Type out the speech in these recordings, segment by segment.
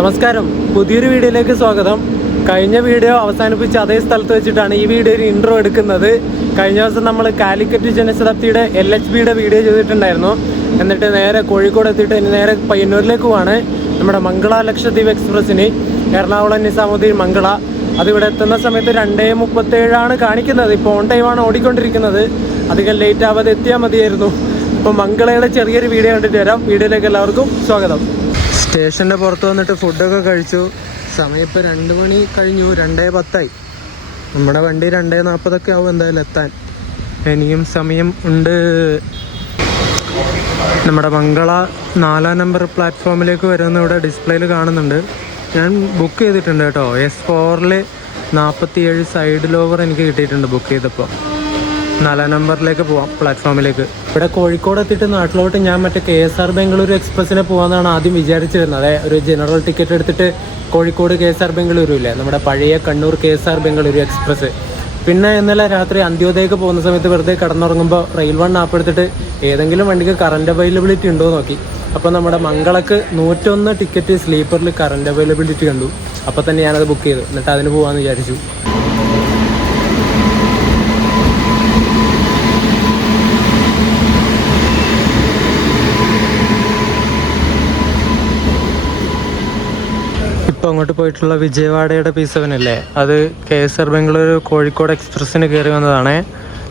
നമസ്കാരം, പുതിയൊരു വീഡിയോയിലേക്ക് സ്വാഗതം. കഴിഞ്ഞ വീഡിയോ അവസാനിപ്പിച്ച് അതേ സ്ഥലത്ത് വെച്ചിട്ടാണ് ഈ വീഡിയോ ഒരു ഇൻട്രോ എടുക്കുന്നത്. കഴിഞ്ഞ ദിവസം നമ്മൾ കാലിക്കറ്റ് ജനശതാബ്ദിയുടെ LHBയുടെ വീഡിയോ ചെയ്തിട്ടുണ്ടായിരുന്നു. എന്നിട്ട് നേരെ കോഴിക്കോട് എത്തിയിട്ട് നേരെ പയ്യന്നൂരിലേക്ക് പോവാണ്. നമ്മുടെ മംഗള ലക്ഷദ്വീപ് എക്സ്പ്രസ്സിന് എറണാകുളം നിസാമുദ്ദീൻ മംഗള അതിവിടെ എത്തുന്ന സമയത്ത് 2:37 കാണിക്കുന്നത്. ഇപ്പോൾ ഓൺ ടൈമാണ് ഓടിക്കൊണ്ടിരിക്കുന്നത്. അധികം ലേറ്റ് ആവാതെ എത്തിയാൽ മതിയായിരുന്നു. അപ്പോൾ മംഗളയുടെ ചെറിയൊരു വീഡിയോ കണ്ടിട്ട് വരാം. വീഡിയോയിലേക്ക് എല്ലാവർക്കും സ്വാഗതം. സ്റ്റേഷൻ്റെ പുറത്ത് വന്നിട്ട് ഫുഡൊക്കെ കഴിച്ചു. സമയം ഇപ്പോൾ 2 മണി കഴിഞ്ഞു, 2:10. നമ്മുടെ വണ്ടി 2:40 ആവും എന്തായാലും എത്താൻ. ഇനിയും സമയം ഉണ്ട്. നമ്മുടെ മംഗള 4 നമ്പർ പ്ലാറ്റ്ഫോമിലേക്ക് വരുന്ന ഇവിടെ ഡിസ്പ്ലേയിൽ കാണുന്നുണ്ട്. ഞാൻ ബുക്ക് ചെയ്തിട്ടുണ്ട് കേട്ടോ. S4 47 സൈഡ് ലോവർ എനിക്ക് കിട്ടിയിട്ടുണ്ട് ബുക്ക് ചെയ്തപ്പോൾ. 4 നമ്പറിലേക്ക് പോവാം, പ്ലാറ്റ്ഫോമിലേക്ക്. ഇവിടെ കോഴിക്കോട് എത്തിയിട്ട് നാട്ടിലോട്ട് ഞാൻ മറ്റേ KSR ബംഗളൂരു എക്സ്പ്രസ്സിനെ പോകാമെന്നാണ് ആദ്യം വിചാരിച്ചിരുന്നത്. ഒരു ജനറൽ ടിക്കറ്റ് എടുത്തിട്ട് കോഴിക്കോട് KSR ബംഗളൂരു ഇല്ലേ, നമ്മുടെ പഴയ കണ്ണൂർ KSR ബംഗളൂരു എക്സ്പ്രസ്. പിന്നെ ഇന്നലെ രാത്രി അന്ത്യോദയക്ക് പോകുന്ന സമയത്ത് വെറുതെ കിടന്നുറങ്ങുമ്പോൾ റെയിൽ വൺ ആപ്പ് എടുത്തിട്ട് ഏതെങ്കിലും വണ്ടിക്ക് കറണ്ട് അവൈലബിലിറ്റി ഉണ്ടോ നോക്കി. അപ്പോൾ നമ്മുടെ മംഗളക്ക് 101 ടിക്കറ്റ് സ്ലീപ്പറിൽ കറണ്ട് അവൈലബിലിറ്റി കണ്ടു. അപ്പോൾ തന്നെ ഞാനത് ബുക്ക് ചെയ്തു. എന്നിട്ട് അതിന് പോകാമെന്ന് വിചാരിച്ചു. ഇപ്പോൾ അങ്ങോട്ട് പോയിട്ടുള്ള വിജയവാഡയുടെ P7 അല്ലേ, അത് KSR ബംഗളൂരു കോഴിക്കോട് എക്സ്പ്രസ്സിന് കയറി വന്നതാണ്.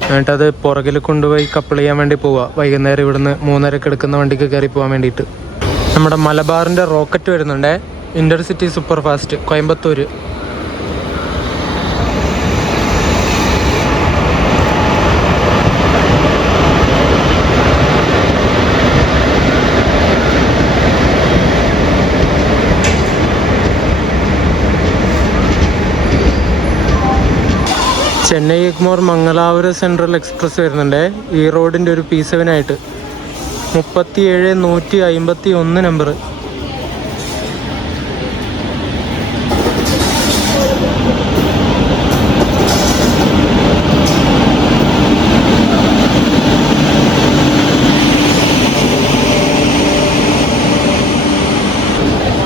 എന്നിട്ടത് പുറകിൽ കൊണ്ടുപോയി കപ്പിൾ ചെയ്യാൻ വേണ്ടി പോവുക. വൈകുന്നേരം ഇവിടുന്ന് 3:30 എടുക്കുന്ന വണ്ടിക്ക് കയറി പോകാൻ വേണ്ടിയിട്ട്. നമ്മുടെ മലബാറിൻ്റെ റോക്കറ്റ് വരുന്നുണ്ട്, intercity super fast Coimbatore. Chennai Egmore Mangalapuram central express വരുന്നുണ്ട് ഈ റോഡിൻ്റെ ഒരു P7 ആയിട്ട്. 37,151 നമ്പർ.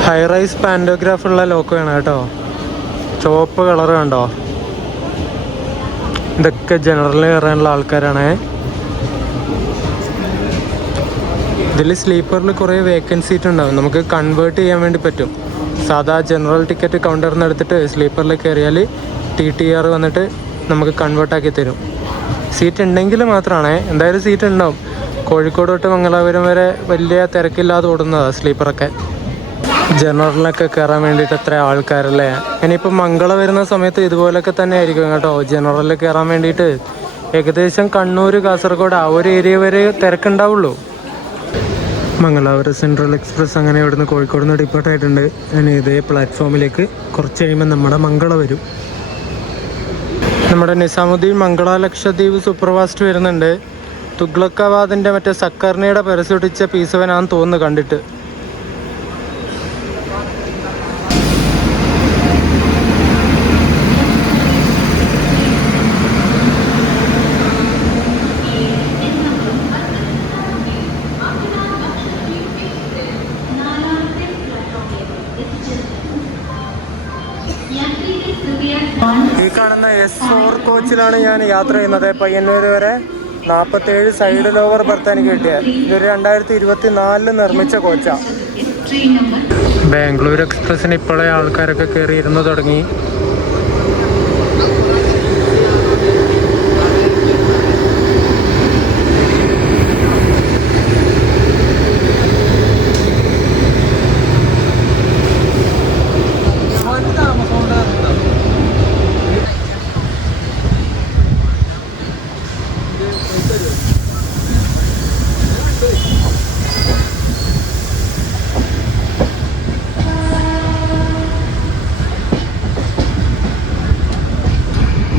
ഹൈറൈസ് പാൻഡോഗ്രാഫ് ഉള്ള ലോക്ക് വേണം കേട്ടോ. ചുവപ്പ് കളർ കണ്ടോ. ഇതൊക്കെ ജനറലിൽ കയറാനുള്ള ആൾക്കാരാണ്. ഇതിൽ സ്ലീപ്പറിൽ കുറേ വേക്കൻറ്റ് സീറ്റ് ഉണ്ടാവും. നമുക്ക് കൺവേർട്ട് ചെയ്യാൻ വേണ്ടി പറ്റും. സാധാ ജനറൽ ടിക്കറ്റ് കൗണ്ടറിൽ നിന്ന് എടുത്തിട്ട് സ്ലീപ്പറിൽ കയറിയാൽ TTR വന്നിട്ട് നമുക്ക് കൺവേർട്ടാക്കി തരും. സീറ്റ് ഉണ്ടെങ്കിൽ മാത്രമാണ്. എന്തായാലും സീറ്റ് ഉണ്ടാവും. കോഴിക്കോട് തൊട്ട് മംഗലാപുരം വരെ വലിയ തിരക്കില്ലാതെ ഓടുന്നതാണ് സ്ലീപ്പറൊക്കെ. ജനറലിനൊക്കെ കയറാൻ വേണ്ടിയിട്ട് എത്ര ആൾക്കാരല്ലേ. ഇനിയിപ്പോൾ മംഗള വരുന്ന സമയത്ത് ഇതുപോലൊക്കെ തന്നെ ആയിരിക്കും കേട്ടോ. ജനറലിൽ കയറാൻ വേണ്ടിയിട്ട് ഏകദേശം കണ്ണൂർ, കാസർഗോഡ് ആ ഒരു ഏരിയ വരെ തിരക്കുണ്ടാവുള്ളൂ. മംഗലാപുരം സെൻട്രൽ എക്സ്പ്രസ് അങ്ങനെ ഇവിടുന്ന് കോഴിക്കോട് നിന്ന് ഡിപ്പോർട്ടായിട്ടുണ്ട്. ഇനി ഇതേ പ്ലാറ്റ്ഫോമിലേക്ക് കുറച്ച് കഴിയുമ്പോൾ നമ്മുടെ മംഗള വരും. നമ്മുടെ നിസാമുദ്ദീൻ മംഗള ലക്ഷദ്വീപ് സൂപ്പർഫാസ്റ്റ് വരുന്നുണ്ട്. തുഗ്ലക്കാബാദിൻ്റെ മറ്റേ സക്കർണിയുടെ പരസ്യൊട്ടിച്ച P7 ആണെന്ന് തോന്നുന്നു കണ്ടിട്ട്. ഈ കാണുന്ന S4 കോച്ചിലാണ് ഞാൻ യാത്ര ചെയ്യുന്നത്. പയ്യന്നൂർ വരെ 47 സൈഡ് ലോവർ ബർത്ത് എനിക്ക് കിട്ടിയത്. ഇതൊരു 2024 നിർമ്മിച്ച കോച്ചാണ്. ബാംഗ്ലൂർ എക്സ്പ്രസ്സിന് ഇപ്പോഴേ ആൾക്കാരൊക്കെ കയറി ഇരുന്ന് തുടങ്ങി.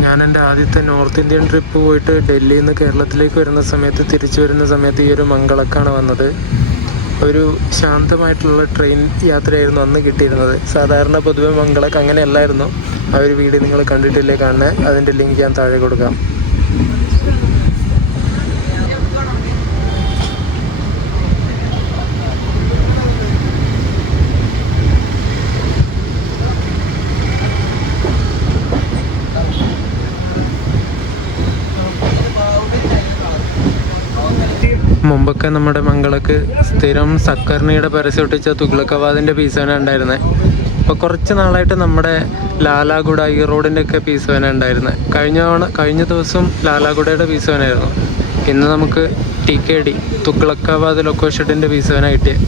ഞാൻ എൻ്റെ ആദ്യത്തെ നോർത്ത് ഇന്ത്യൻ ട്രിപ്പ് പോയിട്ട് ഡൽഹിയിൽ നിന്ന് കേരളത്തിലേക്ക് വരുന്ന സമയത്ത്, തിരിച്ചു വരുന്ന സമയത്ത് ഈ ഒരു മംഗളക്കാണ് വന്നത്. ഒരു ശാന്തമായിട്ടുള്ള ട്രെയിൻ യാത്രയായിരുന്നു അന്ന് കിട്ടിയിരുന്നത്. സാധാരണ പൊതുവെ മംഗളക്ക് അങ്ങനെയല്ലായിരുന്നു. ആ ഒരു വീഡിയോ നിങ്ങൾ കണ്ടിട്ടില്ലേ കാണുന്നത്, അതിൻ്റെ ലിങ്ക് ഞാൻ താഴെ കൊടുക്കാം. മുമ്പൊക്കെ നമ്മുടെ മംഗളക്ക് സ്ഥിരം സക്കർണിയുടെ പരസ്യം ഒട്ടിച്ച തുഗ്ലക്കാബാദിൻ്റെ പീസ് വേന ഉണ്ടായിരുന്നത്. ഇപ്പോൾ കുറച്ച് നാളായിട്ട് നമ്മുടെ ലാലാഗുഡ ഈ റോഡിൻ്റെ ഒക്കെ പീസ് വേന ഉണ്ടായിരുന്നത്. കഴിഞ്ഞ ദിവസം ലാലാഗുഡയുടെ പീസ് വേനായിരുന്നു. ഇന്ന് നമുക്ക് TKD തുഗ്ലക്കാബാദ് ലൊക്കോ ഷെഡിൻ്റെ പീസ് വേന കിട്ടിയത്.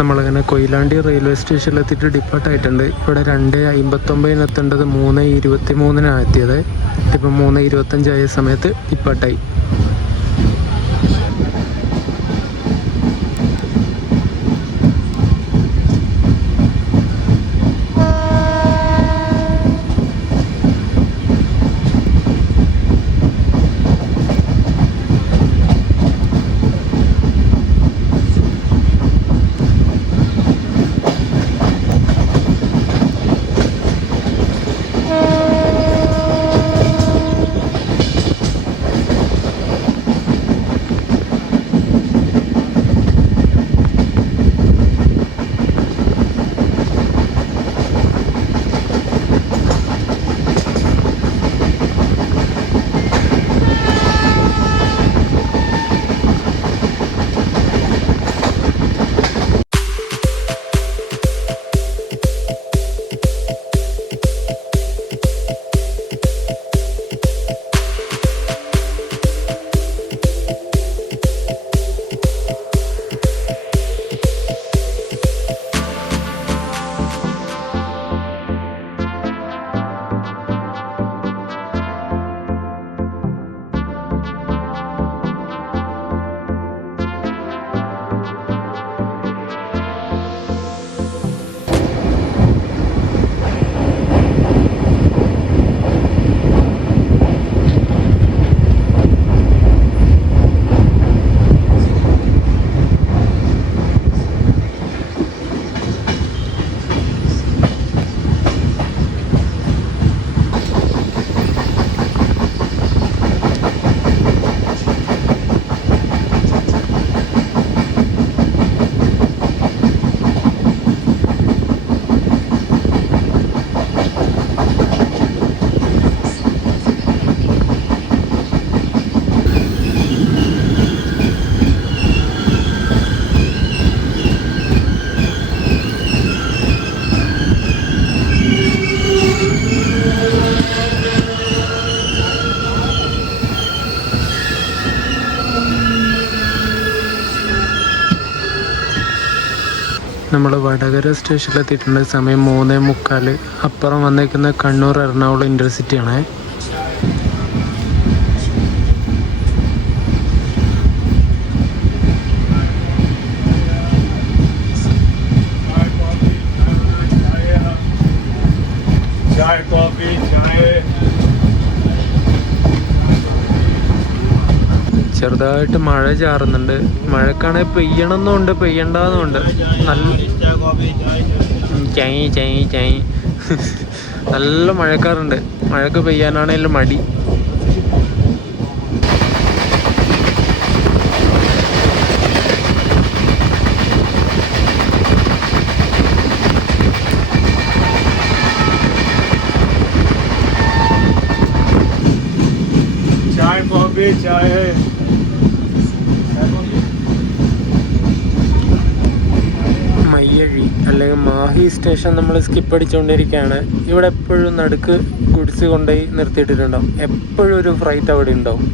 നമ്മളങ്ങനെ കൊയിലാണ്ടി റെയിൽവേ സ്റ്റേഷനിലെത്തിയിട്ട് ഡിപ്പാർട്ടായിട്ടുണ്ട്. ഇവിടെ 2:59 എത്തേണ്ടത് 3:23 എത്തിയത്. ഇപ്പം 3:25 സമയത്ത് ഡിപ്പാർട്ടായി. നമ്മൾ വടകര സ്റ്റേഷനിലെത്തിയിട്ടുണ്ട്. സമയം 3:45. അപ്പുറം വന്നേക്കുന്ന കണ്ണൂർ എറണാകുളം ഇൻ്റർസിറ്റിയാണേ. ചെറുതായിട്ട് മഴ ചാറുന്നുണ്ട്. മഴക്കാണെങ്കിൽ പെയ്യണമെന്നുണ്ട് പെയ്യണ്ടെന്നുണ്ട്. നല്ല മഴക്കാറുണ്ട്. മഴക്ക് പെയ്യാനാണെങ്കിലും മടി. മയ്യഴി അല്ലെങ്കിൽ മാഹി സ്റ്റേഷൻ നമ്മൾ സ്കിപ്പ് അടിച്ചുകൊണ്ടിരിക്കുകയാണ്. ഇവിടെ എപ്പോഴും നടുക്ക് ഗുഡ്സ് കൊണ്ടുപോയി നിർത്തിയിട്ടിട്ടുണ്ടാവും. എപ്പോഴും ഒരു ഫ്രൈറ്റ് അവിടെ ഉണ്ടാവും.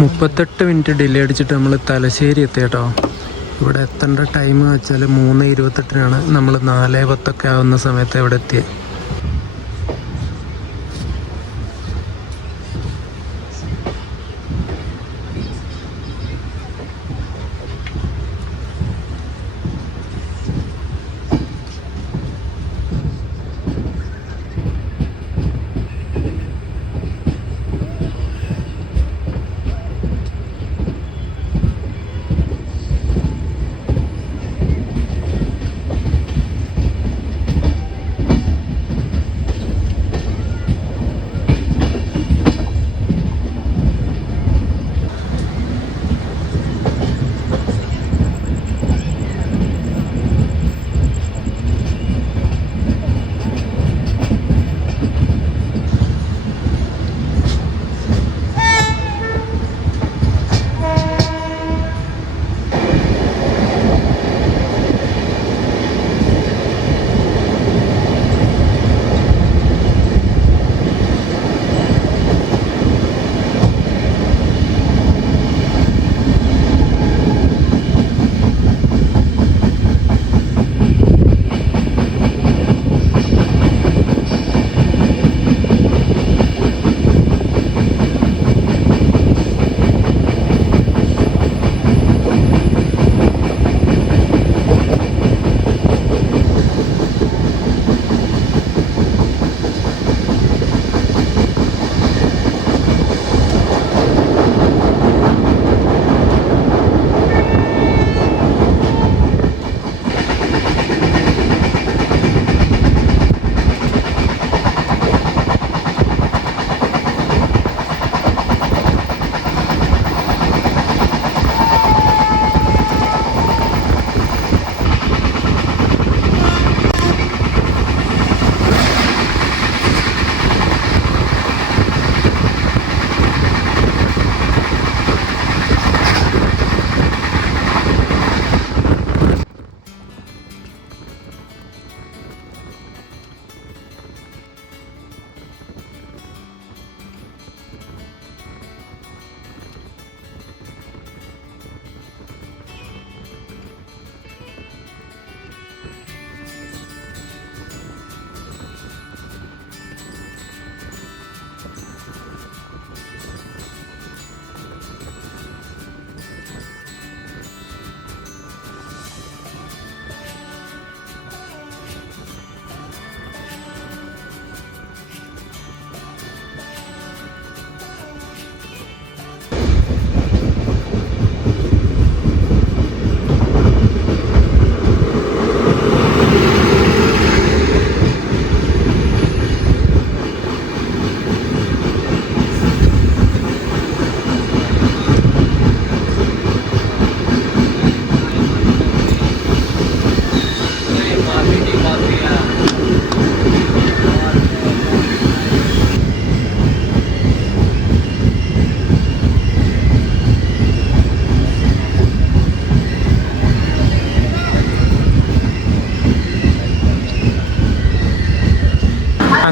മുപ്പത്തെട്ട് മിനിറ്റ് ഡിലേ അടിച്ചിട്ട് നമ്മൾ തലശ്ശേരി എത്തി കേട്ടോ. ഇവിടെ എത്തേണ്ട ടൈം എന്ന് വെച്ചാൽ 3:28 നമ്മൾ 4:10 ആവുന്ന സമയത്ത് ഇവിടെ എത്തിയത്.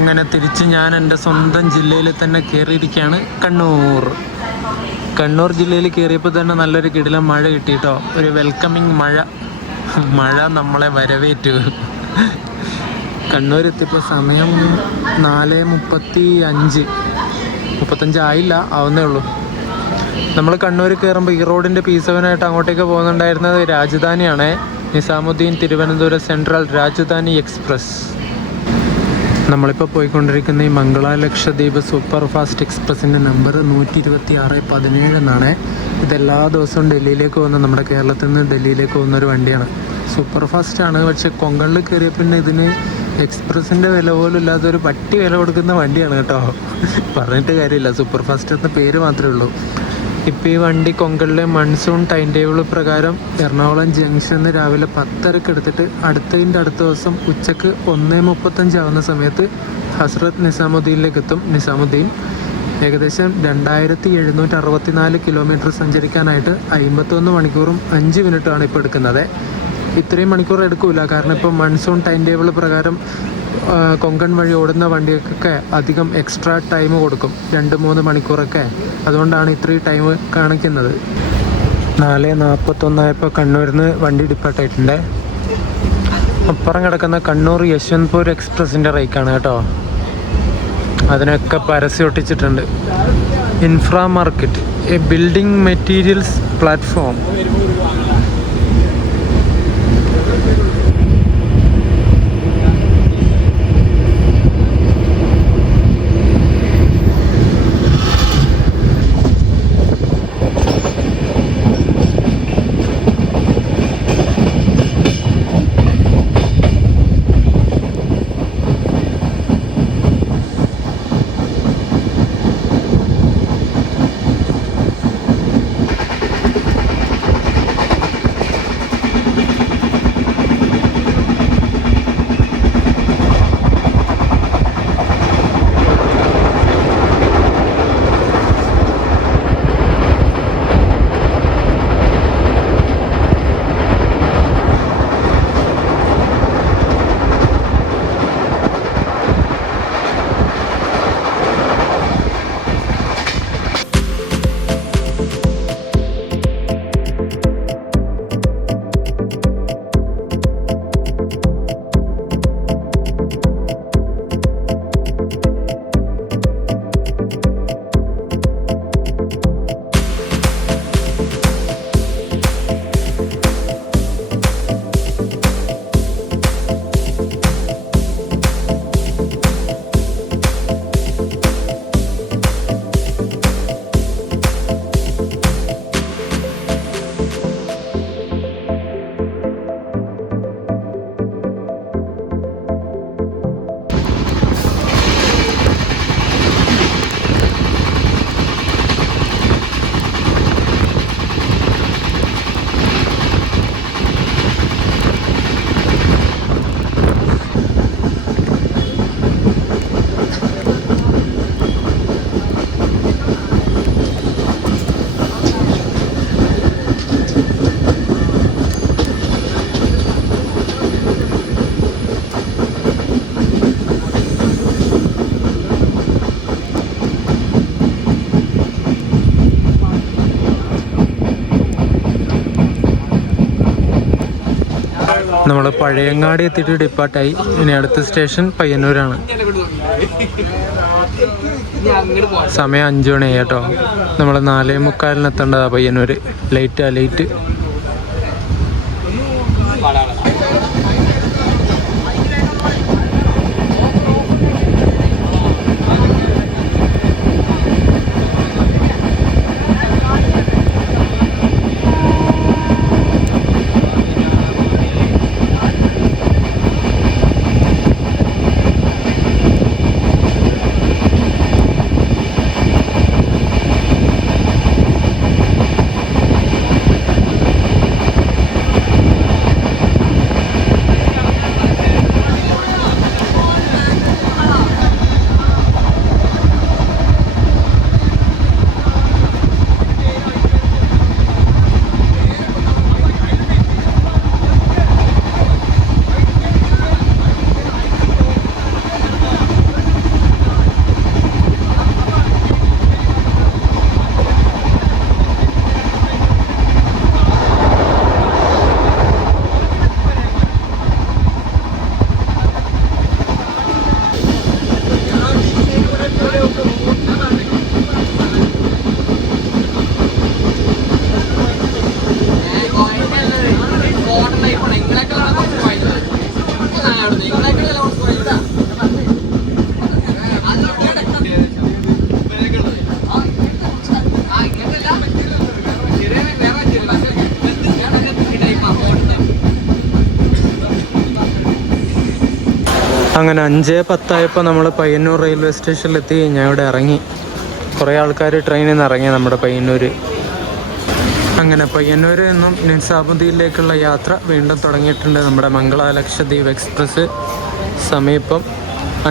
അങ്ങനെ തിരിച്ച് ഞാൻ എൻ്റെ സ്വന്തം ജില്ലയിൽ തന്നെ കയറിയിരിക്കുകയാണ്. കണ്ണൂർ ജില്ലയിൽ കയറിയപ്പോൾ തന്നെ നല്ലൊരു കിടിലം മഴ കിട്ടിയിട്ടോ. ഒരു വെൽക്കമിങ് മഴ നമ്മളെ വരവേറ്റു. കണ്ണൂർ എത്തിയപ്പോൾ സമയം 4:35 ആയില്ല, ആവുന്നേ ഉള്ളൂ. നമ്മൾ കണ്ണൂർ കയറുമ്പോൾ ഈ റോഡിൻ്റെ P7 അങ്ങോട്ടേക്ക് പോകുന്നുണ്ടായിരുന്നത് രാജധാനിയാണ്. Nizamuddin Thiruvananthapuram central Rajdhani express. നമ്മളിപ്പോൾ പോയിക്കൊണ്ടിരിക്കുന്ന ഈ മംഗള ലക്ഷദ്വീപ് സൂപ്പർ ഫാസ്റ്റ് എക്സ്പ്രസിൻ്റെ നമ്പർ 126-17 എന്നാണ്. ഇതെല്ലാ ദിവസവും ഡൽഹിയിലേക്ക് പോകുന്ന, നമ്മുടെ കേരളത്തിൽ നിന്ന് ഡൽഹിയിലേക്ക് പോകുന്ന ഒരു വണ്ടിയാണ്. സൂപ്പർ ഫാസ്റ്റാണ്. പക്ഷേ കൊങ്കണിൽ കയറിയ പിന്നെ ഇതിന് എക്സ്പ്രസിൻ്റെ വില പോലും ഇല്ലാത്ത ഒരു പട്ടി വില കൊടുക്കുന്ന വണ്ടിയാണ് കേട്ടോ. പറഞ്ഞിട്ട് കാര്യമില്ല, സൂപ്പർ ഫാസ്റ്റ് എന്ന പേര് മാത്രമേ ഉള്ളൂ. ഇപ്പോൾ ഈ വണ്ടി കൊങ്കണിലെ മൺസൂൺ ടൈം ടേബിൾ പ്രകാരം എറണാകുളം ജംഗ്ഷനിൽ രാവിലെ 10:30 എടുത്തിട്ട് അടുത്ത ദിവസം ഉച്ചക്ക് 1:35 ആവുന്ന സമയത്ത് ഹസ്രത്ത് നിസാമുദ്ദീനിലേക്ക് എത്തും. നിസാമുദ്ദീൻ ഏകദേശം 2764 കിലോമീറ്റർ സഞ്ചരിക്കാനായിട്ട് 51 മണിക്കൂറും 5 മിനിറ്റുമാണ് ഇപ്പോൾ എടുക്കുന്നത്. ഇത്രയും മണിക്കൂർ എടുക്കില്ല, കാരണം ഇപ്പോൾ മൺസൂൺ ടൈം ടേബിൾ പ്രകാരം കൊങ്കൺ വഴി ഓടുന്ന വണ്ടികൾക്കൊക്കെ അധികം എക്സ്ട്രാ ടൈം കൊടുക്കും, 2-3 മണിക്കൂറൊക്കെ. അതുകൊണ്ടാണ് ഇത്രയും ടൈം കാണിക്കുന്നത്. 4:41 ആയപ്പോൾ കണ്ണൂരിൽ നിന്ന് വണ്ടി ഡിപ്പാർട്ടായിട്ടുണ്ട്. അപ്പുറം കിടക്കുന്ന കണ്ണൂർ യശ്വന്ത്പൂർ എക്സ്പ്രസിൻ്റെ റേക്കാണ് കേട്ടോ. അതിനൊക്കെ പരസ്യം ഒട്ടിച്ചിട്ടുണ്ട്. Infra market, a building materials platform. നമ്മൾ പഴയങ്ങാടി എത്തിയിട്ട് ഡിപ്പാർട്ടായി. ഇനി അടുത്ത സ്റ്റേഷൻ പയ്യന്നൂരാണ്. സമയം 5 മണിയായി കേട്ടോ. നമ്മൾ 4:45 എത്തേണ്ടതാണ് പയ്യന്നൂർ. ലേറ്റ്. അങ്ങനെ 5:10 നമ്മൾ പയ്യന്നൂർ റെയിൽവേ സ്റ്റേഷനിലെത്തി. ഞാൻ ഇവിടെ ഇറങ്ങി. കുറേ ആൾക്കാർ ട്രെയിനിൽ നിന്ന് ഇറങ്ങി നമ്മുടെ പയ്യന്നൂർ. അങ്ങനെ പയ്യന്നൂരിൽ നിന്നും നിസാമുദ്ദീനിലേക്കുള്ള യാത്ര വീണ്ടും തുടങ്ങിയിട്ടുണ്ട്. നമ്മുടെ മംഗള ലക്ഷദ്വീപ് എക്സ്പ്രസ്. സമയം ഇപ്പം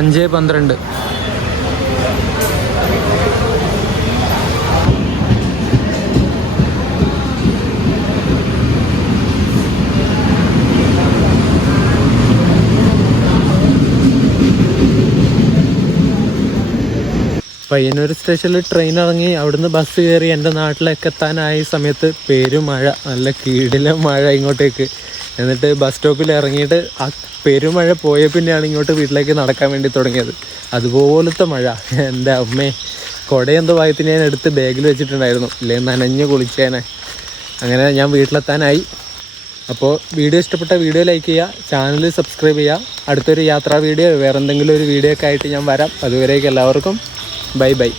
5:12. പയ്യന്നൂർ സ്റ്റേഷനിൽ ട്രെയിൻ ഇറങ്ങി അവിടുന്ന് ബസ് കയറി എൻ്റെ നാട്ടിലേക്ക് എത്താനായ സമയത്ത് പെരുമഴ, നല്ല കിടിലൻ മഴ ഇങ്ങോട്ടേക്ക്. എന്നിട്ട് ബസ് സ്റ്റോപ്പിൽ ഇറങ്ങിയിട്ട് ആ പെരുമഴ പോയ പിന്നെയാണ് ഇങ്ങോട്ട് വീട്ടിലേക്ക് നടക്കാൻ വേണ്ടി തുടങ്ങിയത്. അതുപോലത്തെ മഴ. എൻ്റെ അമ്മേ, കുടയെന്തോ ഭാഗ്യത്തിന് ഞാൻ എടുത്ത് ബാഗിൽ വെച്ചിട്ടുണ്ടായിരുന്നു, ഇല്ലെങ്കിൽ നനഞ്ഞ് കുളിച്ചേനെ. അങ്ങനെ ഞാൻ വീട്ടിലെത്താനായി. അപ്പോൾ വീഡിയോ ഇഷ്ടപ്പെട്ട വീഡിയോ ലൈക്ക് ചെയ്യുക, ചാനൽ സബ്സ്ക്രൈബ് ചെയ്യുക. അടുത്തൊരു യാത്രാ വീഡിയോ വേറെ എന്തെങ്കിലും ഒരു വീഡിയോ ഒക്കെ ആയിട്ട് ഞാൻ വരാം. അതുവരേക്കും എല്ലാവർക്കും ബൈ ബൈ.